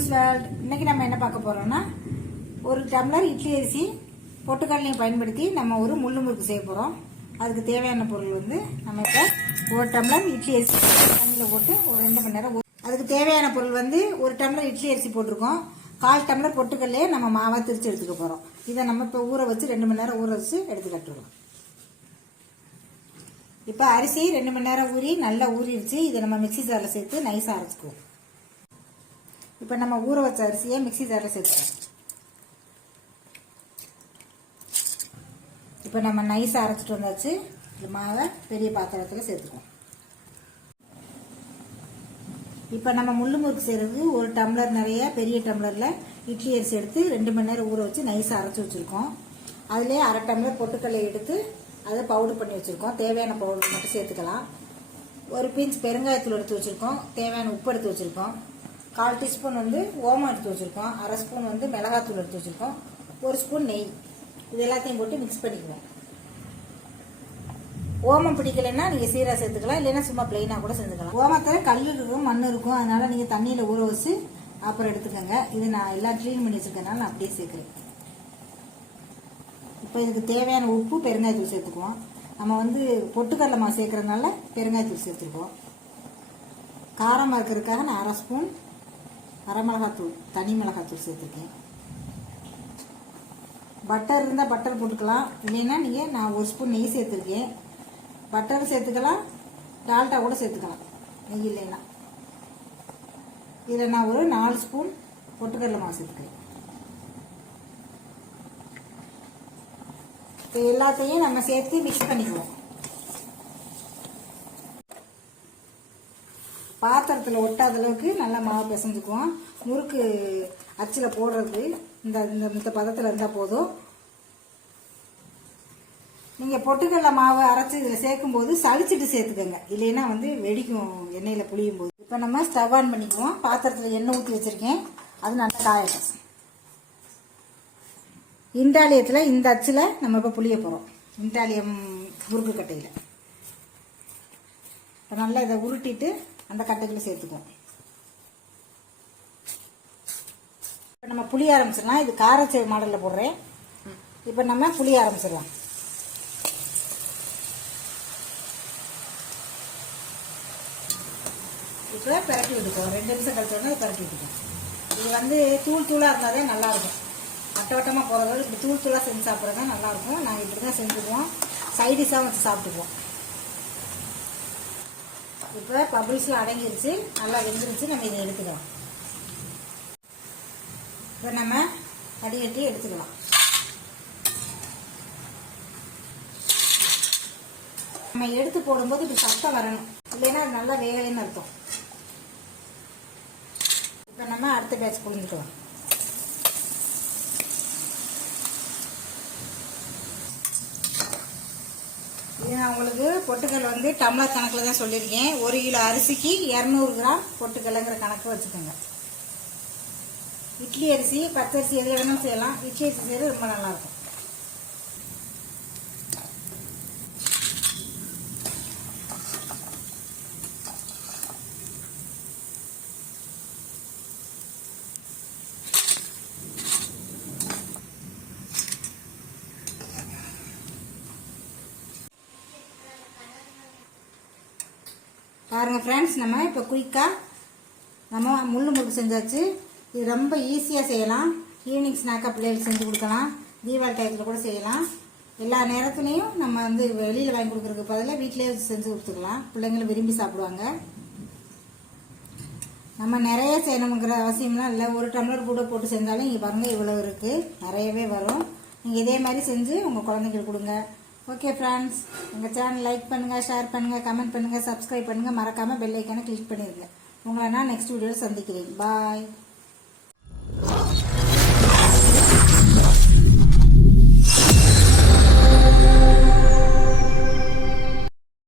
குருஸ் world. இன்னைக்கு நம்ம என்ன பார்க்க போறோம்னா, ஒரு டம்ளர் இட்லி அரிசி பொட்டுக்கடலையும் பயன்படுத்தி நம்ம ஒரு முள்ளு முறுக்கு செய்ய போறோம். அதுக்கு தேவையான பொருள் வந்து நம்ம இப்போ ஒரு டம்ளர் இட்லி அரிசி தண்ணியில் போட்டு ஒரு 2 மணி நேரம். அதுக்கு தேவையான பொருள் வந்து ஒரு டம்ளர் இட்லி அரிசி போட்டிருக்கோம். 1/4 டம்ளர் பொட்டுக்கடலையே நம்ம மாவா திரிச்சு எடுத்துக்க போறோம். இதை நம்ம இப்போ ஊற வச்சு 2 மணி நேரம் ஊற வச்சு எடுத்து கட்டுறோம். இப்போ அரிசி 2 மணி நேரம் ஊறி நல்லா ஊறிடுச்சு. இதை நம்ம மிக்சி ஜாரில் சேர்த்து நைஸாக அரைச்சிக்குவோம். இப்போ நம்ம ஊற வச்ச அரிசியை மிக்சி ஜாரில் சேர்த்துக்கலாம். இப்போ நம்ம நைஸாக அரைச்சிட்டு வந்தாச்சு. இந்த மாவை பெரிய பாத்திரத்தில் சேர்த்துக்குவோம். இப்போ நம்ம முள்ளு முறுக்கு செய்கிறது ஒரு டம்ளர் நிறைய பெரிய டம்ளரில் இட்லி அரிசி எடுத்து 2 மணி நேரம் ஊற வச்சு நைஸாக அரைச்சி வச்சுருக்கோம். அதுலேயே 1/2 டம்ளர் பொட்டுக்கடலை எடுத்து அதை பவுடர் பண்ணி வச்சுருக்கோம். தேவையான பவுடர் மட்டும் சேர்த்துக்கலாம். ஒரு பிஞ்ச் பெருங்காயத்தூள் எடுத்து வச்சுருக்கோம். தேவையான உப்பு எடுத்து வச்சுருக்கோம். 1/4 டீஸ்பூன் வந்து ஓமம் எடுத்து வச்சுருக்கோம். 1/2 ஸ்பூன் வந்து மிளகாத்தூள் எடுத்து வச்சுருக்கோம். 1 ஸ்பூன் நெய். இது எல்லாத்தையும் போட்டு மிக்ஸ் பண்ணிக்குவோம். ஓமம் பிடிக்கலைன்னா நீங்கள் சீரா சேர்த்துக்கலாம், இல்லைன்னா சும்மா பிளெயினாக கூட செஞ்சுக்கலாம். ஓமத்தில் கல் இருக்கும், மண் இருக்கும், அதனால நீங்கள் தண்ணியில் ஊற வச்சு அப்புறம் எடுத்துக்கோங்க. இது நான் எல்லாம் க்ளீன் பண்ணி வச்சுருக்கனால நான் அப்படியே சேர்க்குறேன். இப்போ இதுக்கு தேவையான உப்பு பெருங்காயத்தூள் சேர்த்துக்குவோம். நம்ம வந்து பொட்டுக்கடலை மாவு சேர்க்கறதுனால பெருங்காயத்தூள் சேர்த்துருக்கோம். காரமாக இருக்கிறதுக்காக நான் 1/2 ஸ்பூன் வரமிளகாத்தூள் தனி மிளகாத்தூள் சேர்த்துருக்கேன். பட்டர் இருந்தால் பட்டர் போட்டுக்கலாம், இல்லைன்னா நீங்கள் நான் 1 ஸ்பூன் நெய் சேர்த்துருக்கேன். பட்டர் சேர்த்துக்கலாம், டால்டா கூட சேர்த்துக்கலாம் நெய் இல்லைன்னா. இதில் நான் ஒரு 4 ஸ்பூன் பொட்டுக்கடலை மாவு சேர்த்துக்கிறேன். இப்போ எல்லாத்தையும் நம்ம சேர்த்து மிக்ஸ் பண்ணிக்குவோம். பாத்திரத்தில் ஒட்டாத அளவுக்கு நல்லா மாவு பிசைஞ்சுக்குவோம். முறுக்கு அச்சில் போடுறது இந்த பதத்தில் இருந்தால் போதும். நீங்கள் பொட்டுக்கடலை மாவு அரைச்சி இதில் சேர்க்கும்போது சளிச்சிட்டு சேர்த்துக்கோங்க, இல்லைன்னா வந்து வெடிக்கும் எண்ணெயில் புளியும் போது. இப்போ நம்ம ஸ்டவ் ஆன் பண்ணிக்குவோம். பாத்திரத்தில் எண்ணெய் ஊற்றி வச்சுருக்கேன், அது நல்லா காயட்டும். இண்டாலியத்தில் இந்த அச்சில் நம்ம இப்போ புளிய போகிறோம். இண்டாலியம் முறுக்கு கட்டையில் இப்போ நல்லா இதை உருட்டிட்டு அந்த கட்டைகளை சேர்த்துக்குவோம். இப்போ நம்ம புளிய ஆரம்பிச்சிடலாம். இது காரச்சேவு மாடலில் போடுறேன். இப்போ நம்ம புளிய ஆரம்பிச்சிடலாம். இப்போ பரட்டி விட்டுக்கோம். 2 நிமிஷம் கழிச்சோன்னா பரட்டி விட்டுக்கோம். இது வந்து தூள் தூளாக இருந்தாலே நல்லாயிருக்கும். வட்ட வட்டமாக போகிறதோடு இப்படி தூள் தூளாக செஞ்சு சாப்பிட்றது தான் நல்லாயிருக்கும். நாங்கள் இப்படி தான் செஞ்சுக்குவோம். சைடிஷாக வச்சு சாப்பிட்டுக்குவோம். இப்போ பபிள்ஸ்லாம் அடங்கிருச்சு, நல்லா வெந்துருச்சு. நம்ம இதை எடுத்துக்கலாம். இப்போ நம்ம வடிகட்டி எடுத்துக்கலாம். நம்ம எடுத்து போடும்போது இப்படி சத்தம் வரணும், இல்லைன்னா அது நல்லா வேகலைன்னு அர்த்தம். இப்போ நம்ம அடுத்த பேட்ச் புரிஞ்சுக்கலாம். நான் உங்களுக்கு பொட்டுக்கடலை வந்து டம்ளர் கணக்கில் தான் சொல்லியிருக்கேன். 1 கிலோ அரிசிக்கு 200 கிராம் பொட்டுக்கடலைங்கிற கணக்கு வச்சுக்கோங்க. இட்லி அரிசி பச்சரிசி எது வேணாலும் செய்யலாம். இட்லி அரிசி செய்யறது ரொம்ப நல்லாயிருக்கும். பாருங்க ஃப்ரெண்ட்ஸ், நம்ம இப்போ குயிக்காக நம்ம முள்ளு முறுக்கு செஞ்சாச்சு. இது ரொம்ப ஈஸியாக செய்யலாம். ஈவினிங் ஸ்நாக்காக பிள்ளைகளுக்கு செஞ்சு கொடுக்கலாம். தீபாவளி டயத்தில் கூட செய்யலாம். எல்லா நேரத்துலையும் நம்ம வந்து வெளியில் வாங்கி கொடுக்குறதுக்கு பதிலாக வீட்டிலேயே செஞ்சு கொடுத்துக்கலாம். பிள்ளைங்களும் விரும்பி சாப்பிடுவாங்க. நம்ம நிறைய செய்யணுங்கிற அவசியம்லாம் இல்லை. 1 டம்ளர் கூட போட்டு செஞ்சாலும் இங்கே பாருங்கள் இவ்வளோ இருக்குது, நிறையவே வரும். நீங்கள் இதே மாதிரி செஞ்சு உங்கள் குழந்தைங்களுக்கு கொடுங்க. ஓகே ஃப்ரெண்ட்ஸ், எங்கள் சேனல் லைக் பண்ணுங்கள், ஷேர் பண்ணுங்கள், கமெண்ட் பண்ணுங்கள், சப்ஸ்கிரைப் பண்ணுங்கள். மறக்காமல் பெல் ஐக்கானை கிளிக் பண்ணிடுங்க. உங்களை நான் நெக்ஸ்ட் வீடியோவில் சந்திக்கிறேன். பாய்.